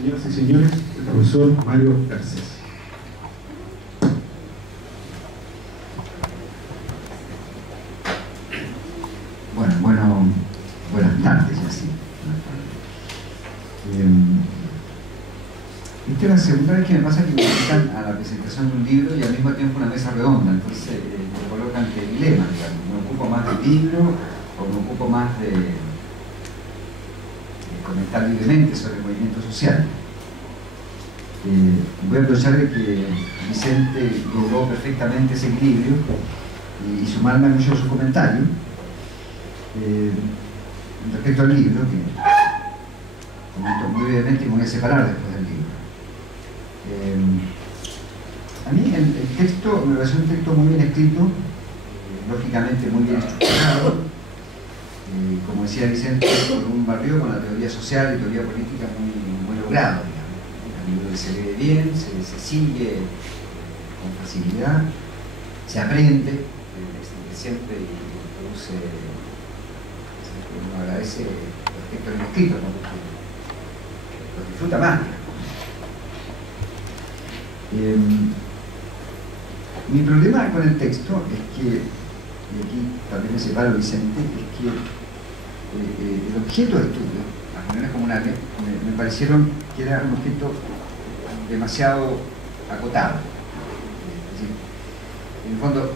Señoras y señores, el profesor Mario Garcés. Buenas tardes, así. Esta es la segunda vez que me pasa que me invitan a la presentación de un libro y al mismo tiempo una mesa redonda, entonces me colocan ante dilema, digamos. Me ocupo más del libro o me ocupo más de comentar libremente sobre el movimiento social. Voy a aprovechar de que Vicente logró perfectamente ese equilibrio y sumarme a muchos de sus comentarios respecto al libro, que comento muy brevemente y me voy a separar después del libro. A mí el texto me pareció un texto muy bien escrito, lógicamente muy bien estructurado, como decía Vicente, con un barrio con la teoría social y teoría política muy logrado, digamos. El libro se lee bien, se sigue con facilidad, se aprende siempre y produce, uno agradece los textos bien escritos, ¿no? Porque los disfruta más, digamos. Mi problema con el texto es que, y aquí también me separo Vicente, es que el objeto de estudio, las reuniones comunales, me parecieron que era un objeto demasiado acotado. Es decir, en el fondo,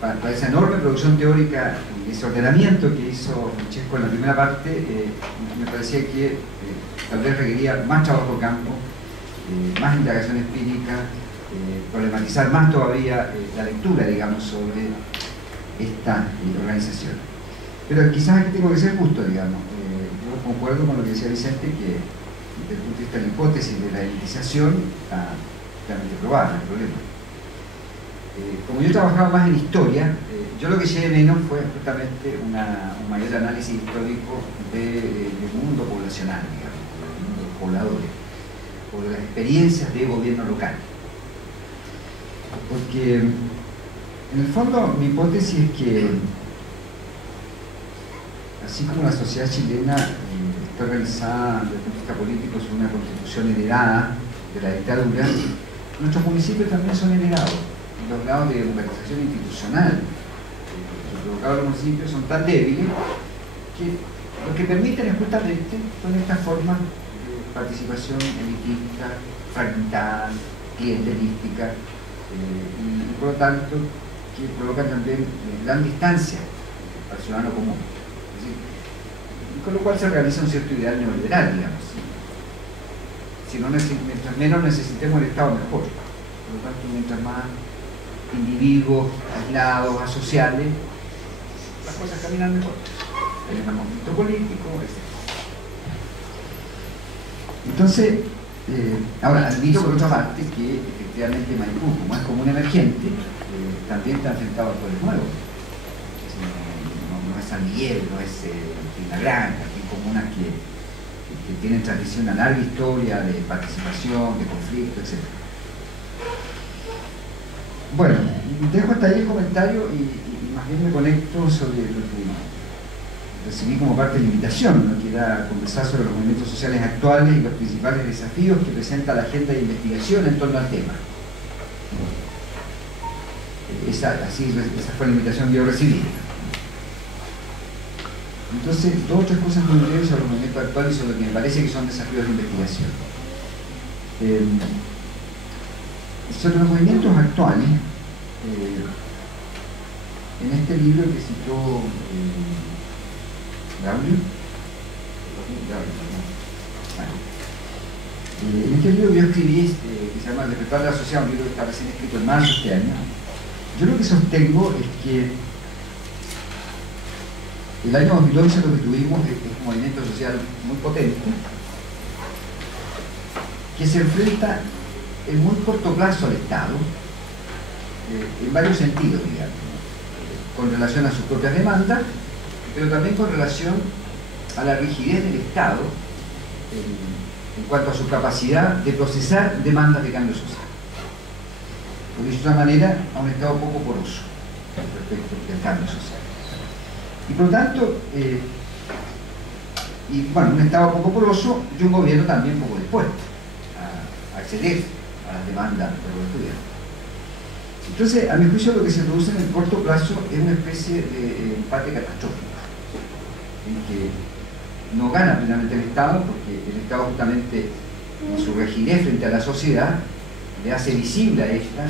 para esa enorme producción teórica y ese ordenamiento que hizo Francesco en la primera parte, me parecía que tal vez requería más trabajo de campo, más indagación empírica, problematizar más todavía la lectura, digamos, sobre esta organización. Pero quizás aquí tengo que ser justo, digamos. Yo concuerdo con lo que decía Vicente, que desde el punto de vista de la hipótesis de la elitización está claramente probada, no hay problema. Como yo he trabajado más en historia, yo lo que eché de menos fue justamente un mayor análisis histórico del mundo poblacional, digamos, del mundo de los pobladores, o de las experiencias de gobierno local. Porque en el fondo mi hipótesis es que así como la sociedad chilena está organizada desde el punto de vista político sobre una constitución heredada de la dictadura, nuestros municipios también son heredados. Los grados de democratización institucional que provocados los municipios son tan débiles que lo que permiten es justamente son estas formas de participación elitista, fragmentada, clientelística, y por lo tanto que provocan también gran distancia al ciudadano común. Es decir, con lo cual se realiza un cierto ideal neoliberal, digamos. Si no, mientras menos necesitemos el Estado, mejor. Por lo tanto, mientras más individuos aislados, asociales, las cosas caminan mejor. Hay un movimiento político, etc. Entonces, ahora admito por otra parte que efectivamente Maipú, como es común emergente, también está enfrentado a actores nuevos. No es San Miguel, no es La Granja, que comunas que tienen tradición, una larga historia de participación, de conflicto, etc. Bueno, dejo hasta ahí el comentario y más bien me conecto sobre lo que recibí como parte de la invitación, ¿no? Que era conversar sobre los movimientos sociales actuales y los principales desafíos que presenta la agenda de investigación en torno al tema. Esa fue la invitación que yo recibí. Entonces, dos o tres cosas muy breves sobre los movimientos actuales y sobre lo que me parece que son desafíos de investigación. Sobre los movimientos actuales, en este libro que citó Gabriel, en este libro yo escribí, que se llama El despertar de la sociedad, un libro que está recién escrito en marzo de este año. Yo lo que sostengo es que el año 2011 lo que tuvimos es un movimiento social muy potente que se enfrenta en muy corto plazo al Estado, en varios sentidos, digamos, con relación a sus propias demandas, pero también con relación a la rigidez del Estado en cuanto a su capacidad de procesar demandas de cambio social. Por dicho de otra manera, a un Estado poco poroso respecto del cambio social. Y por lo tanto, un Estado poco poroso y un gobierno también poco dispuesto. acceder a las demandas de los estudiantes. Entonces, a mi juicio, lo que se produce en el corto plazo es una especie de empate catastrófico, en que no gana plenamente el Estado, porque el Estado justamente en su rigidez frente a la sociedad le hace visible a esta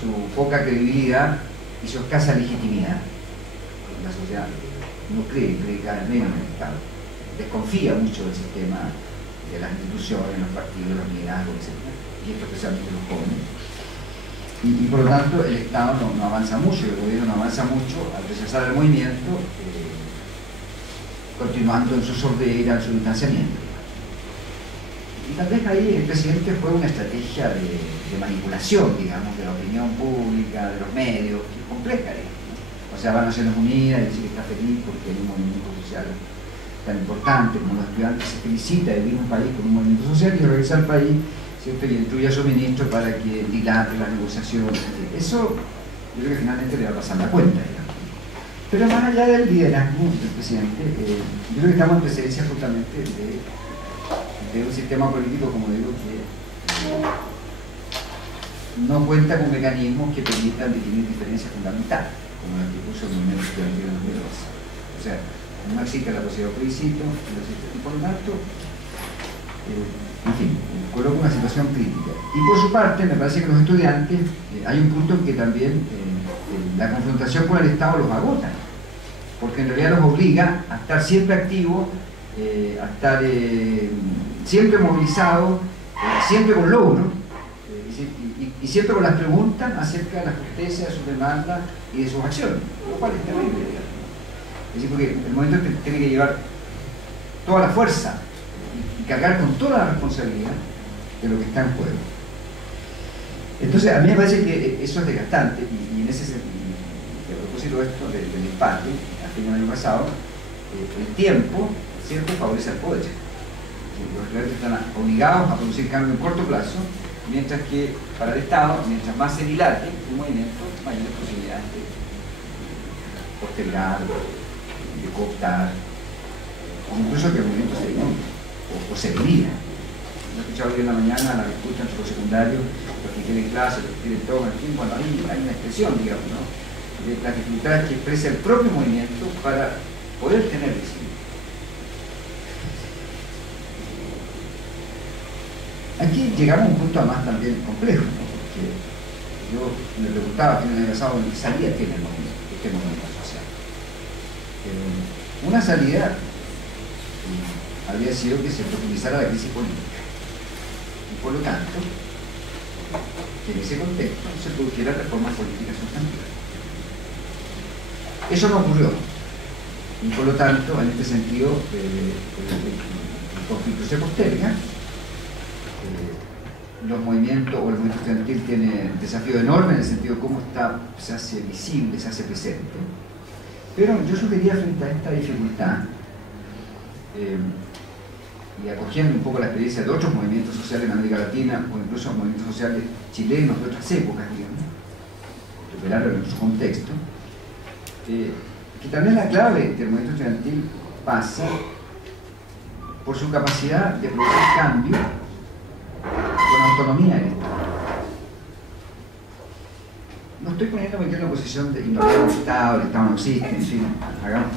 su poca credibilidad y su escasa legitimidad. La sociedad no cree cada vez menos en el Estado, desconfía mucho del sistema, de las instituciones, los partidos, los liderazgos, etc. Y esto especialmente los jóvenes. Y por lo tanto el Estado no avanza mucho, el gobierno no avanza mucho al rechazar el movimiento, continuando en su sordera, en su distanciamiento. Y tal vez ahí el presidente fue una estrategia de manipulación, digamos, de la opinión pública, de los medios, que es compleja, digamos, ¿no? O sea, va a Naciones Unidas y dice que está feliz porque hay un movimiento social tan importante como los estudiantes, se felicita de vivir en un país con un movimiento social y regresa al país, ¿cierto? Y instruye a su ministro para que dilate las negociaciones. Eso yo creo que finalmente le va a pasar la cuenta, digamos. Pero más allá del liderazgo del presidente, yo creo que estamos en presencia justamente de un sistema político, como digo, que no cuenta con mecanismos que permitan definir diferencias fundamentales, como las que puso el movimiento estudiantil en 2012. O sea, no existe la posibilidad de plebiscito, y por lo tanto, en fin, coloca una situación crítica. Y por su parte, me parece que los estudiantes, hay un punto en que también la confrontación con el Estado los agota, porque en realidad los obliga a estar siempre activos, a estar siempre movilizados, siempre con logros, y siempre con las preguntas acerca de la justicia, de sus demandas y de sus acciones, lo cual es terrible, digamos. Es decir, porque el movimiento tiene que llevar toda la fuerza y cargar con toda la responsabilidad de lo que está en juego. Entonces, a mí me parece que eso es desgastante, y en ese sentido, y a propósito de esto, del empate, a fin del año pasado, el tiempo, ¿cierto?, favorece al poder. Los estudiantes están obligados a producir cambio en corto plazo, mientras que para el Estado, mientras más se dilate un movimiento, mayores posibilidades de postergar, de cooptar, o incluso que el movimiento se diluya o se divida. Yo he escuchado hoy en la mañana a la que escuchan los secundarios, los que quieren clases, los que quieren todo, en fin, bueno, hay una expresión, digamos, ¿no?, de las dificultades que expresa el propio movimiento para poder tener visibilidad. Aquí llegamos a un punto además también complejo, ¿no?, porque yo me preguntaba a fin del año pasado qué salida tiene el movimiento, este movimiento social. Una salida había sido que se profundizara la crisis política y por lo tanto que en ese contexto se produjeran reformas políticas sustantivas. Eso no ocurrió y por lo tanto en este sentido el conflicto se posterga. Los movimientos o el movimiento estudiantil tiene un desafío enorme en el sentido de cómo se hace visible, se hace presente. Pero yo sugeriría frente a esta dificultad, y acogiendo un poco la experiencia de otros movimientos sociales en América Latina o incluso movimientos sociales chilenos de otras épocas, digamos, superarlo en otros contextos, que también la clave del movimiento estudiantil pasa por su capacidad de producir cambio con autonomía del Estado. No estoy poniéndome aquí en la posición de ignorar el Estado no existe, en fin, hagamos,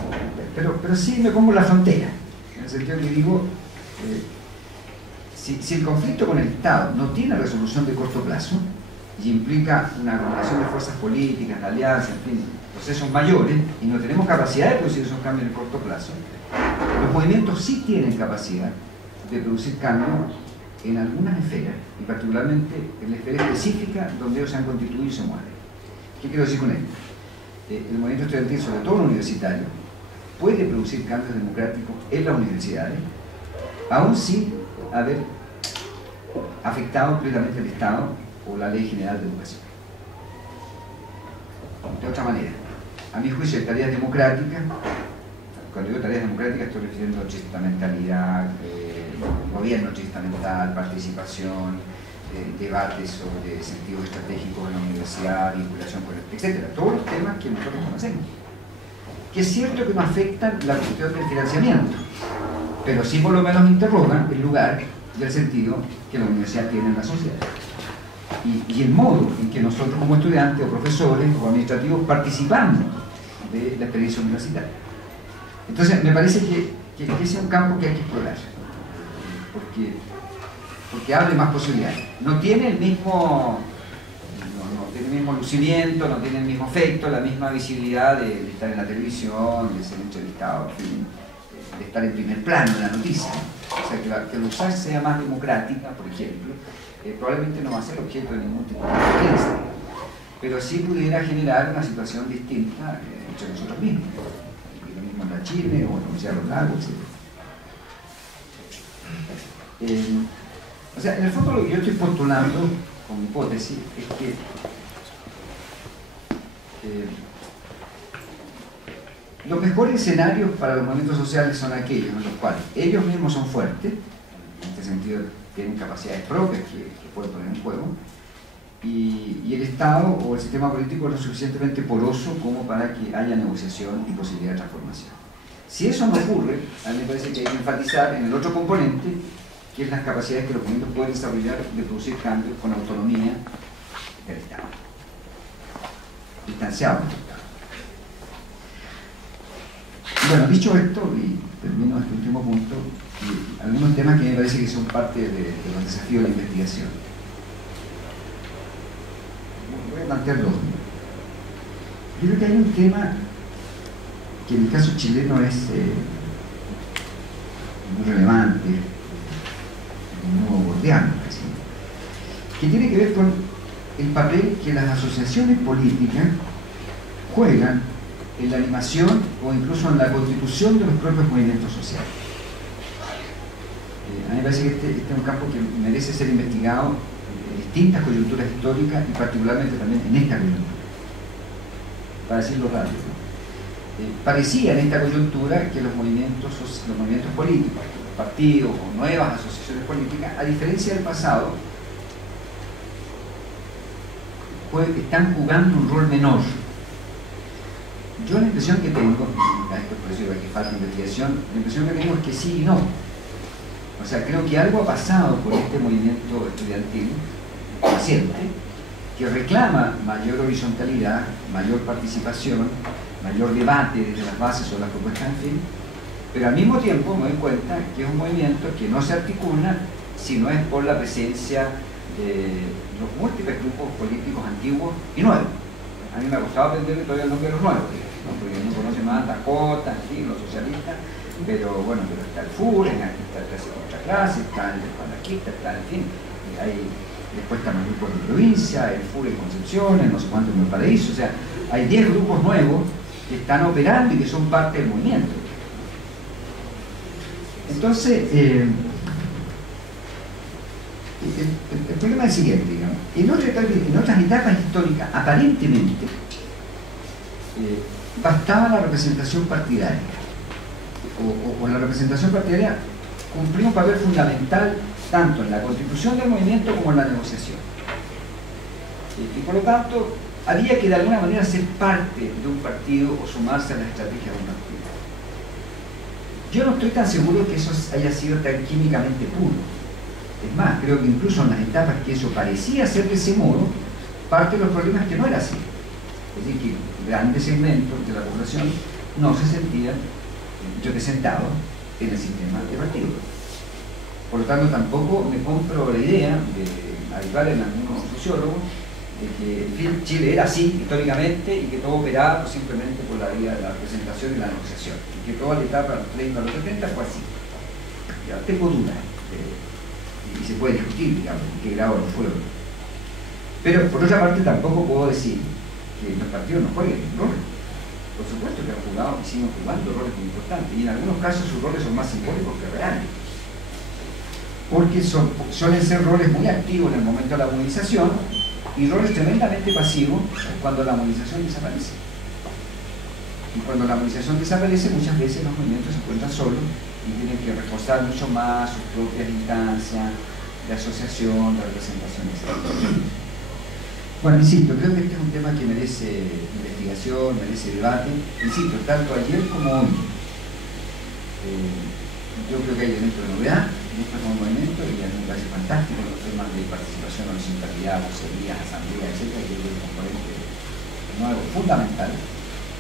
pero sí me pongo en la frontera, en el sentido que digo, si el conflicto con el Estado no tiene resolución de corto plazo y implica una combinación de fuerzas políticas, de alianzas, en fin, procesos mayores, y no tenemos capacidad de producir esos cambios en el corto plazo, los movimientos sí tienen capacidad de producir cambios en algunas esferas, y particularmente en la esfera específica donde ellos se han constituido y se mueven. ¿Qué quiero decir con esto? El movimiento estudiantil, sobre todo el universitario, puede producir cambios democráticos en las universidades, aún sin haber afectado plenamente al Estado o la Ley General de Educación. De otra manera, a mi juicio hay tareas democráticas. Cuando digo tareas democráticas estoy refiriendo a chistamentalidad, gobierno chistamental, participación, debates sobre sentidos estratégicos en la universidad, vinculación con el, etc. Todos los temas que nosotros conocemos. Que es cierto que no afectan la cuestión del financiamiento, pero sí por lo menos interrogan el lugar y el sentido que la universidad tiene en la sociedad. Y el modo en que nosotros como estudiantes o profesores o administrativos participamos de la experiencia universitaria. Entonces me parece que ese es un campo que hay que explorar, porque abre más posibilidades. No tiene el mismo lucimiento, no tiene el mismo efecto, la misma visibilidad de estar en la televisión, de ser entrevistado, en fin, de estar en primer plano de la noticia. O sea, que la USACH sea más democrática, por ejemplo, probablemente no va a ser objeto de ningún tipo de violencia, pero sí pudiera generar una situación distinta entre nosotros mismos. Lo mismo en la Chile o en la Universidad de los Lagos, etc. O sea, en el fondo lo que yo estoy postulando como hipótesis es que los mejores escenarios para los movimientos sociales son aquellos en los cuales ellos mismos son fuertes, en este sentido tienen capacidades propias que pueden poner en juego, y el Estado o el sistema político es lo suficientemente poroso como para que haya negociación y posibilidad de transformación. Si eso no ocurre, a mí me parece que hay que enfatizar en el otro componente, que es las capacidades que los movimientos pueden desarrollar de producir cambios con autonomía del Estado, distanciado del Estado. Bueno, dicho esto, y termino este último punto, algunos temas que me parece que son parte de los desafíos de la investigación. Voy a plantear dos. Yo creo que hay un tema que en el caso chileno es muy relevante, muy gordiano, que tiene que ver con el papel que las asociaciones políticas juegan en la animación o incluso en la constitución de los propios movimientos sociales. A mí me parece que este es un campo que merece ser investigado en distintas coyunturas históricas y particularmente también en esta coyuntura. Para decirlo rápido, parecía en esta coyuntura que los movimientos políticos, los partidos o nuevas asociaciones políticas, a diferencia del pasado, están jugando un rol menor. Yo la impresión que tengo, por eso digo que falta investigación, la impresión que tengo es que sí y no. O sea, creo que algo ha pasado por este movimiento estudiantil reciente que reclama mayor horizontalidad, mayor participación, mayor debate desde las bases o las propuestas, en fin, pero al mismo tiempo me doy cuenta que es un movimiento que no se articula si no es por la presencia de los múltiples grupos políticos antiguos y nuevos. A mí me ha costado aprender todavía el nombre de los nuevos, ¿no? Porque uno conoce más Dakota, en fin, los socialistas, pero bueno, pero está el FUREN, aquí está el clase contra clase, está el anarquista, está, en fin, después están los grupos de provincia, el FUREN en Concepción, el no sé cuánto en el Paraíso, o sea, hay 10 grupos nuevos que están operando y que son parte del movimiento. Entonces, el problema es el siguiente, digamos. En otras etapas históricas, aparentemente, bastaba la representación partidaria, o la representación partidaria cumplía un papel fundamental tanto en la constitución del movimiento como en la negociación. Y por lo tanto, había que de alguna manera ser parte de un partido o sumarse a la estrategia de un partido. Yo no estoy tan seguro que eso haya sido tan químicamente puro. Es más, creo que incluso en las etapas que eso parecía ser de ese modo, parte de los problemas que no era así. Es decir, que grandes segmentos de la población no se sentían representados en el sistema de partido. Por lo tanto, tampoco me compro la idea, habitual en algunos sociólogos, de que en fin, Chile era así históricamente y que todo operaba simplemente por la vía de la representación y la negociación. Y que toda la etapa de los 30 a los 70 fue así. Ya tengo dudas. Y se puede discutir, digamos, en qué grado lo fueron. Pero por otra parte tampoco puedo decir que los partidos no jueguen roles. Por supuesto que han jugado y siguen jugando roles muy importantes, y en algunos casos sus roles son más simbólicos que reales. Porque suelen ser roles muy activos en el momento de la movilización y roles tremendamente pasivos cuando la movilización desaparece. Y cuando la movilización desaparece, muchas veces los movimientos se encuentran solos y tienen que reforzar mucho más sus propias instancias de asociación, de representación, etc. Bueno, insisto, creo que este es un tema que merece investigación, merece debate, insisto, tanto ayer como hoy. Yo creo que hay elementos de novedad en este movimiento y fantástico los temas de participación, horizontalidad, vocerías, asambleas, etcétera, que es un componente nuevo, fundamental,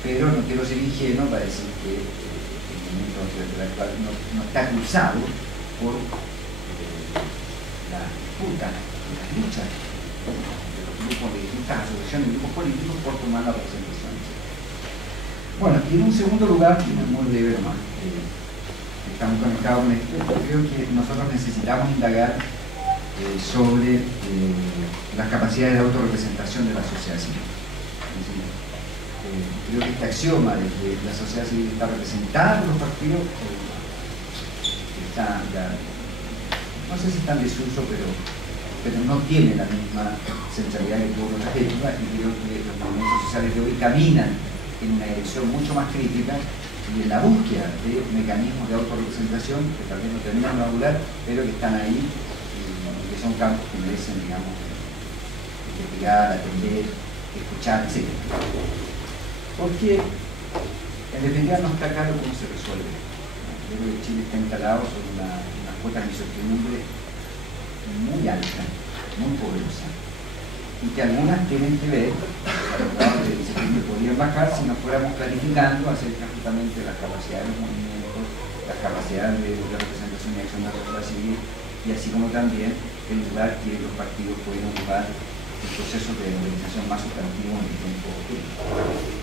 pero no quiero ser ingenuo para decir que el movimiento actual no está cruzado por las disputas, las luchas de los grupos de distintas asociaciones y grupos políticos por tomar la representación. Bueno, y en un segundo lugar, y muy breve nomás, estamos conectados con esto, creo que nosotros necesitamos indagar sobre las capacidades de autorrepresentación de la sociedad civil. Es decir, creo que este axioma de que la sociedad civil está representada por los partidos está ya, no sé si está en desuso, pero no tiene la misma centralidad que tuvo en la época, y creo que los movimientos sociales de hoy caminan en una dirección mucho más crítica y en la búsqueda de mecanismos de autorrepresentación que tal vez no terminan de madurar, pero que están ahí y que son campos que merecen, digamos, investigar, atender, escuchar, etc. Porque en definitiva no está claro cómo se resuelve. Creo que Chile está instalado sobre unas cuotas de incertidumbre muy altas, muy poderosas, y que algunas tienen que ver, los grados de incertidumbre podrían bajar si nos fuéramos clarificando acerca justamente de las capacidades de los movimientos, las capacidades de representación y acción de la sociedad civil, y así como también el lugar que los partidos pueden ocupar en procesos de organización más sustantivos en el tiempo futuro.